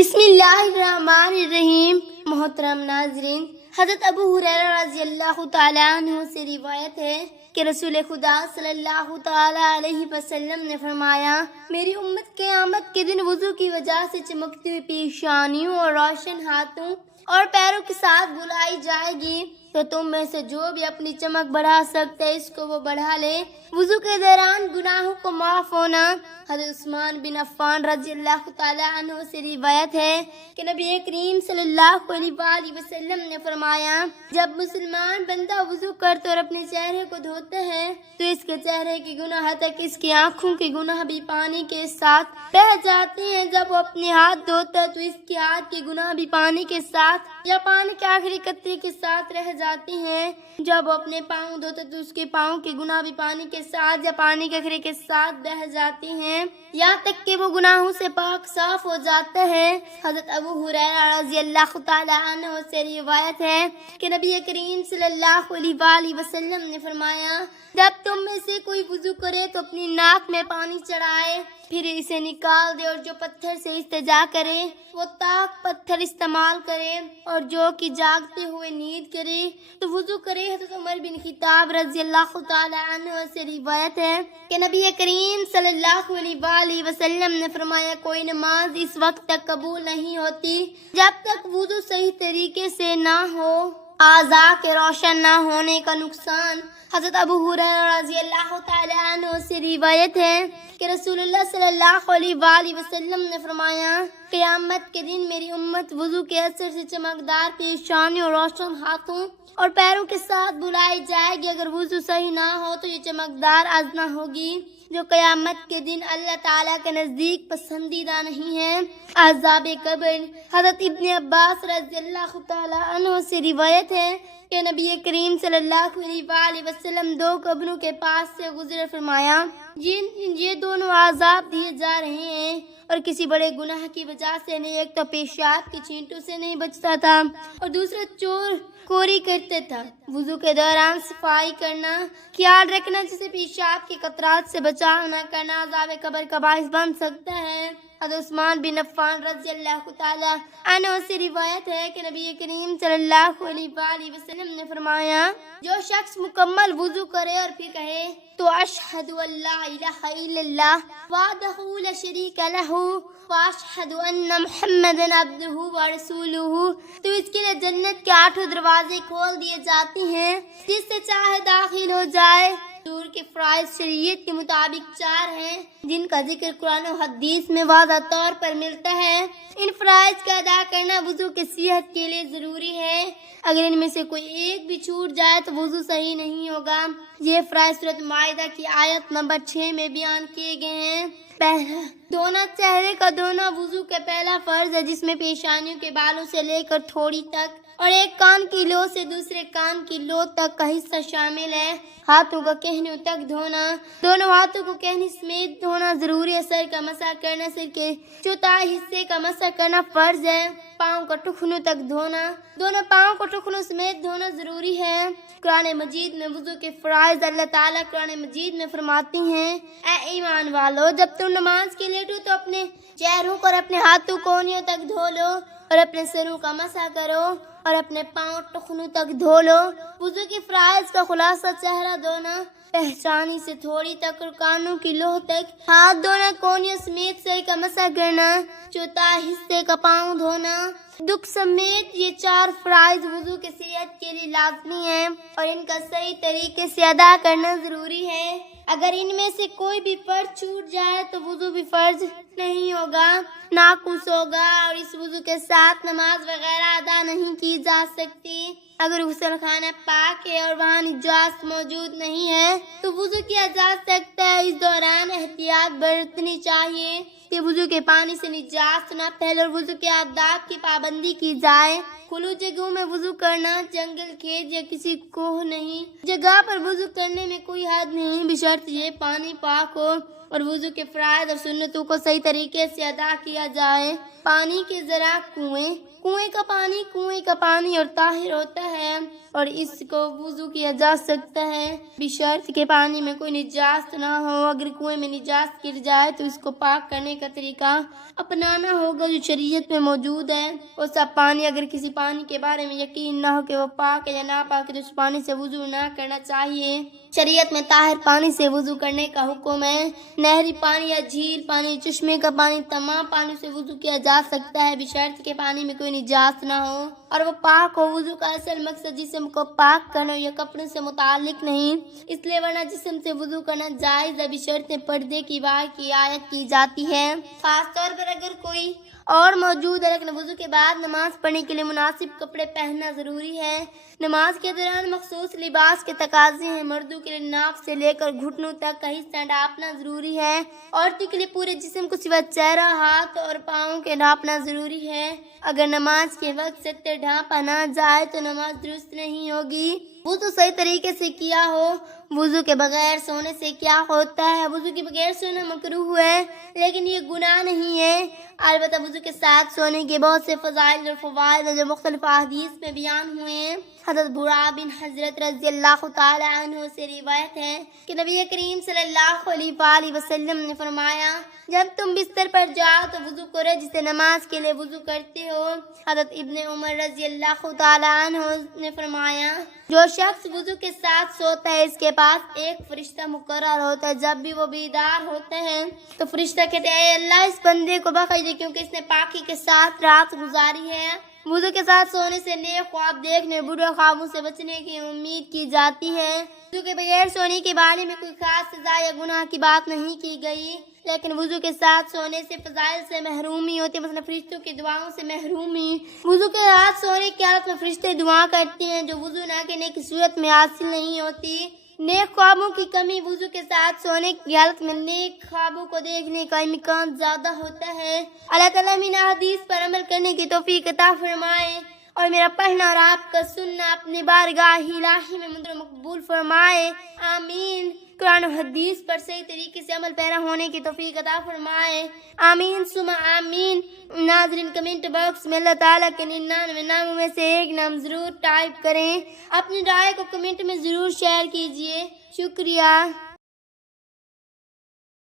بسم اللہ الرحمن الرحیم۔ محترم ناظرین، حضرت ابو ہریرہ رضی اللہ تعالیٰ عنہ سے روایت ہے کہ رسول خدا صلی اللہ تعالیٰ علیہ وسلم نے فرمایا، میری امت قیامت کے دن وضو کی وجہ سے چمکتی ہوئی پیشانیوں اور روشن ہاتھوں اور پیروں کے ساتھ بلائی جائے گی، تو تم میں سے جو بھی اپنی چمک بڑھا سکتا ہے اس کو وہ بڑھا لے۔ وضو کے دوران گناہوں کو معاف ہونا۔ حضرت عثمان بن عفان رضی اللہ تعالیٰ عنہ سے روایت ہے کہ نبی کریم صلی اللہ علیہ وآلہ وسلم نے فرمایا، جب مسلمان بندہ وضو کرتا اور اپنے چہرے کو دھوتا ہے تو اس کے چہرے کے گناہ تک اس کی آنکھوں کے گناہ بھی پانی کے ساتھ بہہ جاتے ہیں۔ جب وہ اپنے ہاتھ دھوتا ہے تو اس کے ہاتھ کے گناہ بھی پانی کے ساتھ یا پانی کے آخری قطرے کے ساتھ رہ جاتے ہیں۔ جب وہ اپنے پاؤں دھوتا ہے تو اس کے پاؤں کے گناہ بھی پانی کے ساتھ یا پانی کے آخری کے ساتھ بہہ جاتے ہیں، یہاں تک کہ وہ گناہوں سے پاک صاف ہو جاتا ہے۔ حضرت ابو ہریرہ رضی اللہ تعالیٰ عنہ سے روایت ہے کہ نبی کریم صلی اللہ علیہ وآلہ وسلم نے فرمایا، جب تم میں سے کوئی وضو کرے تو اپنی ناک میں پانی چڑھائے، پھر اسے نکال دے، اور جو پتھر سے استنجا کرے وہ تاک پتھر استعمال کرے، اور جو کہ جاگتے ہوئے نیند کرے تو وضو کرے۔ حضرت عمر بن خطاب رضی اللہ تعالیٰ عنہ سے روایت ہے کہ نبی کریم صلی اللہ علیہ وآلہ وسلم نے فرمایا، کوئی نماز اس وقت تک قبول نہیں ہوتی جب تک وضو صحیح طریقے سے نہ ہو۔ اعضاء کے روشن نہ ہونے کا نقصان۔ حضرت ابو ہریرہ رضی اللہ تعالیٰ عنہ سے روایت ہے کہ رسول اللہ صلی اللہ علیہ وآلہ وسلم نے فرمایا، قیامت کے دن میری امت وضو کے اثر سے چمکدار پیشانی اور روشن ہاتھوں اور پیروں کے ساتھ بلائی جائے گی۔ اگر وضو صحیح نہ ہو تو یہ چمکدار اذنا ہوگی جو قیامت کے دن اللہ تعالیٰ کے نزدیک پسندیدہ نہیں ہے۔ عذاب قبر۔ حضرت ابن عباس رضی اللہ تعالیٰ عنہ سے روایت ہے کہ نبی کریم صلی اللہ علیہ وآلہ وسلم دو قبروں کے پاس سے گزرے، فرمایا، یہ دونوں عذاب دیے جا رہے ہیں اور کسی بڑے گناہ کی وجہ سے نہیں، ایک تو پیشاب کی چھینٹوں سے نہیں بچتا تھا اور دوسرا چور کوری کرتے تھا۔ وضو کے دوران صفائی کرنا، خیال رکھنا جسے پیشاب کے قطرات سے بچاؤ نہ کرنا عذاب قبر کا باعث بن سکتا ہے۔ حضرت عثمان بن عفان رضی اللہ تعالیٰ عنہ سے روایت ہے کہ نبی کریم صلی اللہ علیہ وآلہ وسلم نے فرمایا، جو شخص مکمل وضو کرے اور پھر کہے تو اشہد ان لا الہ الا اللہ وحدہ لا شریک لہ واشہد ان محمدا عبدہ ورسولہ، تو اس کے لیے جنت کے 8 دروازے کھول دیے جاتے ہیں، جس سے چاہے داخل ہو جائے۔ وضو کے فرائض شریعت کے مطابق 4 ہیں، جن کا ذکر قرآن و حدیث میں واضح طور پر ملتا ہے۔ ان فرائض کا ادا کرنا وضو کی صحت کے لیے ضروری ہے۔ اگر ان میں سے کوئی ایک بھی چھوٹ جائے تو وضو صحیح نہیں ہوگا۔ یہ فرائض سورۃ مائدہ کی آیت نمبر 6 میں بیان کیے گئے ہیں۔ پہلا، دھونا۔ چہرے کا دھونا وضو کا پہلا فرض ہے، جس میں پیشانیوں کے بالوں سے لے کر تھوڑی تک اور ایک کان کی لو سے دوسرے کان کی لو تک کا حصہ شامل ہے۔ ہاتھوں کا کہنوں تک دھونا، دونوں ہاتھوں کو کہنی سمیت دھونا ضروری ہے۔ سر کا مسح کرنا، سر کے چوتھائی حصے کا مسح کرنا فرض ہے۔ پاؤں کا ٹخنوں تک دھونا، دونوں پاؤں کو ٹخنوں سمیت دھونا ضروری ہے۔ قرآن مجید میں وضو کے فرائض اللہ تعالیٰ قرآن مجید میں فرماتی ہیں، اے ایمان والو، جب تم نماز کے لیٹو تو اپنے چہروں کو اور اپنے ہاتھوں کونیوں تک دھو لو اور اپنے سروں کا مسح کرو اور اپنے پاؤں ٹخنوں تک دھو لو۔ وضو کے فرائض کا خلاصہ: چہرہ دھونا پہچانی سے تھوڑی تک اور کانوں کی لوح تک، ہاتھ دھونا کونیوں سمیت، سر کا مسح کرنا، چوتھائی حصے کا پاؤں دھونا، دکھ سمیت۔ یہ 4 فرائض وضو کی صحت کے لیے لازمی ہیں اور ان کا صحیح طریقے سے ادا کرنا ضروری ہے۔ اگر ان میں سے کوئی بھی فرض چھوٹ جائے تو وضو بھی فرض نہیں ہوگا، ناقص ہوگا اور اس وضو کے ساتھ نماز وغیرہ ادا نہیں کی جا سکتی۔ اگر غسل خانہ پاک ہے اور وہاں نجاست موجود نہیں ہے تو وضو کیا جا سکتا ہے۔ اس دوران احتیاط برتنی چاہیے کہ وضو کے پانی سے نجاست نہ پھیلے اور وضو کے آداب کی پابندی کی جائے۔ کھلی جگہوں میں وضو کرنا، جنگل، کھیت یا کسی کوہ نہیں جگہ پر وضو کرنے میں کوئی حد نہیں، بشرط یہ پانی پاک ہو۔ اور وضو کے فرائض اور سنتوں کو صحیح طریقے سے ادا کیا جائے۔ پانی کے ذرا کنویں کا پانی اور طاہر ہوتا ہے اور اس کو وضو کیا جا سکتا ہے بشرط کہ پانی میں کوئی نجاست نہ ہو۔ اگر کنویں میں نجاست گر جائے تو اس کو پاک کرنے کا طریقہ اپنانا ہوگا جو شریعت میں موجود ہے۔ وہ سب پانی، اگر کسی پانی کے بارے میں یقین نہ ہو کہ وہ پاک ہے یا ناپاک ہے تو اس پانی سے وضو نہ کرنا چاہیے۔ شریعت میں طاہر پانی سے وضو کرنے کا حکم ہے۔ نہری پانی یا جھیل پانی، چشمے کا پانی، تمام پانی سے وضو کیا جا سکتا ہے بشرط کہ پانی میں کوئی نجاست نہ ہو اور وہ پاک ہو۔ وضو کا اصل مقصد جسم کو پاک کرنا یا کپڑوں سے متعلق نہیں، اس لیے ورنہ جسم سے وضو کرنا جائز ہے بشرط پردے کی بار کی رعایت کی جاتی ہے۔ خاص طور پر اگر کوئی اور موجود ہے، لیکن وضو کے بعد نماز پڑھنے کے لیے مناسب کپڑے پہننا ضروری ہے۔ نماز کے دوران مخصوص لباس کے تقاضے ہیں۔ مردوں کے لیے ناک سے لے کر گھٹنوں تک کا حصہ ڈھانپنا ضروری ہے۔ عورتوں کے لیے پورے جسم کو سوائے چہرہ، ہاتھ اور پاؤں کے ڈھانپنا ضروری ہے۔ اگر نماز کے وقت ستر ڈھانپا نہ جائے تو نماز درست نہیں ہوگی۔ وضو صحیح طریقے سے کیا ہو۔ وضو کے بغیر سونے سے کیا ہوتا ہے؟ وضو کے بغیر سونا مکروہ ہے لیکن یہ گناہ نہیں ہے۔ البتہ وضو کے ساتھ سونے کے بہت سے فضائل اور فوائد ہیں جو مختلف احادیث میں بیان ہوئے ہیں۔ حضرت براء بن حضرت رضی اللہ تعالی عنہ سے روایت ہے کہ نبی کریم صلی اللہ علیہ وآلہ وسلم نے فرمایا، جب تم بستر پر جاؤ تو وضو کرو جسے نماز کے لیے وضو کرتے ہو۔ حضرت ابن عمر رضی اللہ تعالی عنہ نے فرمایا، جو شخص وضو کے ساتھ سوتا ہے اس کے پاس ایک فرشتہ مقرر ہوتا ہے۔ جب بھی وہ بیدار ہوتا ہے تو فرشتہ کہتے ہیں، اے اللہ اس بندے کو بخش دے کیونکہ اس نے پاکی کے ساتھ رات گزاری ہے۔ وضو کے ساتھ سونے سے نیک خواب دیکھنے، برے خوابوں سے بچنے کی امید کی جاتی ہے۔ وضو کے بغیر سونے کے بارے میں کوئی خاص سزا یا گناہ کی بات نہیں کی گئی، لیکن وضو کے ساتھ سونے سے فضائل سے محرومی ہوتی ہے، مثلا فرشتوں کی دعاؤں سے محرومی۔ وضو کے ساتھ سونے کی حالت میں فرشتے دعا کرتے ہیں جو وضو نہ کرنے کی صورت میں حاصل نہیں ہوتی۔ نیک خوابوں کی کمی، وضو کے ساتھ سونے کی حالت میں نیک خوابوں کو دیکھنے کا امکان زیادہ ہوتا ہے۔ اللہ تعالیٰ من حدیث پر عمل کرنے کی توفیق عطا فرمائے اور میرا پڑھنا اور آپ کا سننا اپنی بارگاہ الہی میں منظور مقبول فرمائے، آمین۔ قرآن و حدیث پر صحیح طریقے سے عمل پیرا ہونے کی توفیق عطا فرمائے، آمین ثم آمین۔ ناظرین، کمنٹ باکس میں اللہ تعالیٰ کے 99 ناموں میں سے ایک نام ضرور ٹائپ کریں۔ اپنی رائے کو کمنٹ میں ضرور شیئر کیجیے۔ شکریہ۔